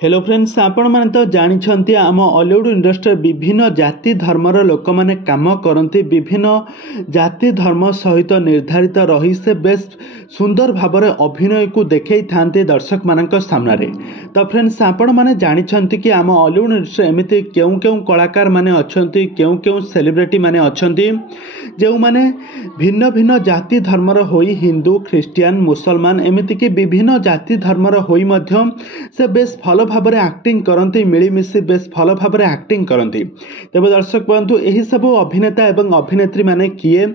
Hello friends, आपण मैंने तो जानते आम हॉलीवुड इंडस्ट्री विभिन्न जाति धर्मर लोक मैंने काम करती विभिन्न जाति धर्म सहित निर्धारित रही से बेस सुंदर भाव अभिनय को देखई था दर्शक मान सामने। तो फ्रेंड्स, आपण मैंने जानते कि आम हॉलीवुड इंडस्ट्री एमती क्यों क्यों कलाकार माने अच्छी क्यों क्यों सेलिब्रिटी माने अच्छी जो माने भिन्न भिन्न जाति धर्मर होई हिंदू ख्रीस्टियान मुसलमान एमतीक विभिन्न जाति धर्मर होई मध्य से बेस भल भाव एक्टिंग करती मिलमिशि बेस भल भाव एक्टिंग करती। तेज दर्शक बंधु यही सब अभिनेता एवं अभिनेत्री माने किए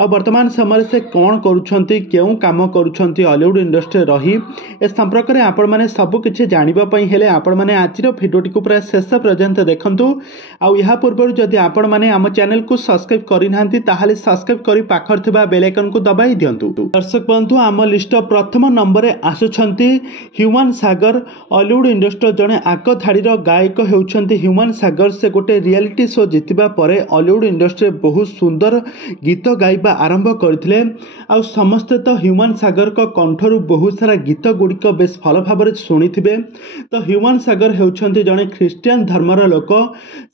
आ वर्तमान समय से कौन करुछंती केउ काम करुछंती हॉलीवुड इंडस्ट्री रही ए संपर्क में आपण माने सब किछि जानिबा पई हेले आपण माने आजिर भिडियोटी को पूरा शेष पर्यंत देखंतु। आ या पूर्व जदि आपण माने आम चैनल को सब्सक्राइब करिनांती ताहाले सब्सक्राइब करी पाखर थिबा बेल आइकन को दबाई दियंतु। दर्शक बंधु, आम लिस्ट प्रथम नंबर रे आसुछंती ह्यूमन सागर। हॉलीवुड इंडस्ट्री जड़े आग धाड़ी गायक होउछंती ह्यूमन सागर। से गोटे रियलिटी शो जीतिबा परे हॉलीवुड इंडस्ट्री बहुत सुंदर गीत गाइबा आरंभ करथिले। आ समस्ते तो ह्यूमन सागर को कंठरू बहुत सारा गीत गुड़िक बेस भल भाव शुणिथिबे। तो ह्यूमन सागर होउछंती जड़े ख्रीस्टियन धर्मर लोक।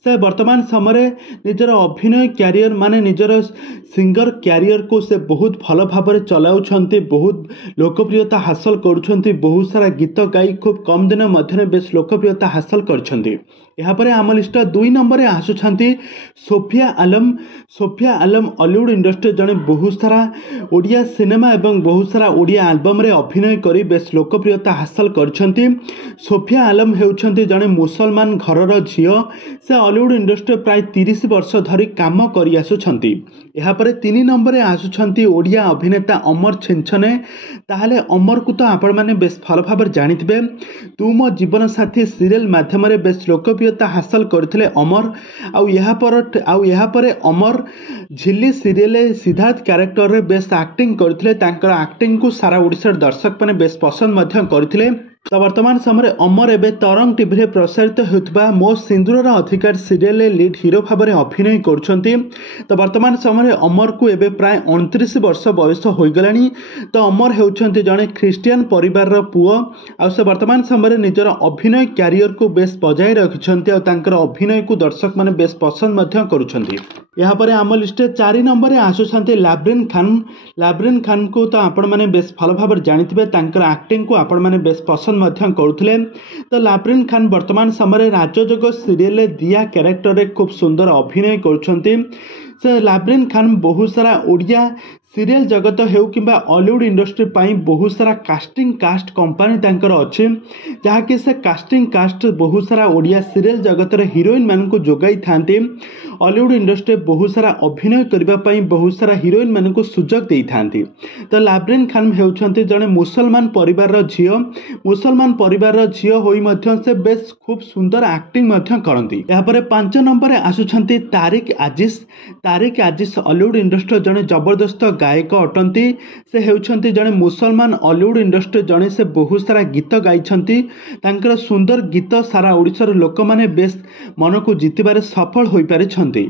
से वर्तमान समय निजर अभिनय क्यारियर माने निजर सिंगर क्यारियर को से बहुत भल भाव चलाउछंती, बहुत लोकप्रियता हासिल करुछंती, बहुत सारा गीत गाई खूब कम दिन मध्य बेस लोकप्रियता हासिल करछंती। यापर आम लिस्ट 2 नंबर आसुछंती सोफिया आलम। सोफिया आलम हॉलीवुड इंडस्ट्री जड़े बहुत सारा ओडिया सिनेमा एवं बहुत सारा ओडिया एल्बम रे अभिनय करी बेस लोकप्रियता हासिल करछंती। सोफिया आलम हेउछंती जड़े मुसलमान घरर झियो। से हॉलीवुड इंडस्ट्री प्राय 30 वर्ष धरी काम करी आसुछंती। यापर 3 नंबर आसुछंती ओडिया अभिनेता अमर छेंछने। ताहले अमर को तो आपण माने बेस भल भाव जानिथिबे। तू मो जीवन साथी सीरियल माध्यम रे बेस लोकप्रियता हासिल करथिले अमर। आउ यहाँ पर अमर झिल्ली सीरियल सिद्धार्थ कैरेक्टर रे बेस एक्टिंग करथिले। तांकर एक्टिंग को सारा ओडिसा दर्शक माने बेस पसंद मध्य करथिले। तो वर्तमान समय अमर एवं तरंग टीवी प्रसारित होता मो सिंदूर अधिकार सीरियल लीड हीरो भाव में अभिनय करछंती। तो वर्तमान समय अमर को एवं प्राय 29 वर्ष बयस हो गलानी। तो अमर होउछंती जड़े ख्रीस्टियन परिवार पुओ। आ से वर्तमान समय निजर अभिनय क्यारियर को बेस बजाय रखिछंती आ तांकर अभिनय को दर्शक माने बेस पसंद मध्य करुछंती। यहाँ पर आम लिस्ट 4 नंबर आसुछंती लाब्रिन खान। लाब्रिन खान को तो आपण माने बेस भल भाव जानिथिबे। तांकर एक्टिंग को आपण माने बेस पसंद मध्य करुथिले। तो लाब्रिन खान वर्तमान समय राजजोग सीरियल दिया कैरेक्टर रे खूब सुंदर अभिनय करुछंती। से लाब्रिन खान बहुत सारा ओडिया सीरियल जगत हेउ किंबा हॉलीवुड इंडस्ट्री पाई बहुत सारा कास्टिंग कास्ट कंपनी तांकर अछि, जहाँकि से कास्टिंग कास्ट बहुत सारा ओडिया सीरियल जगत रे हीरोइन मान को जोगाई थांती। हॉलीवुड इंडस्ट्री बहुत सारा अभिनय करबा पाई बहुत सारा हीरोइन मान को सुजोग देई थांती। तो लाब्रिन खान हेउछंती जने मुसलमान परिवार रो झियो। मुसलमान परिवार रो झियो होई मध्य से बेस खूब सुंदर एक्टिंग मध्य करंती। यहाँ पर 5 नंबर आसुछंती तारिक आजिश। तारिक आजिश हॉलीवुड इंडस्ट्री जने जबरदस्त गायक अटंती। से हेउछंती जने मुसलमान हॉलीवुड इंडस्ट्री जने से बहुत सारा गीत गाइछंती। तांकर सुंदर गीत सारा ओडिसार लोक माने बेस मन को जितिबारे सफल होई पारिछंती।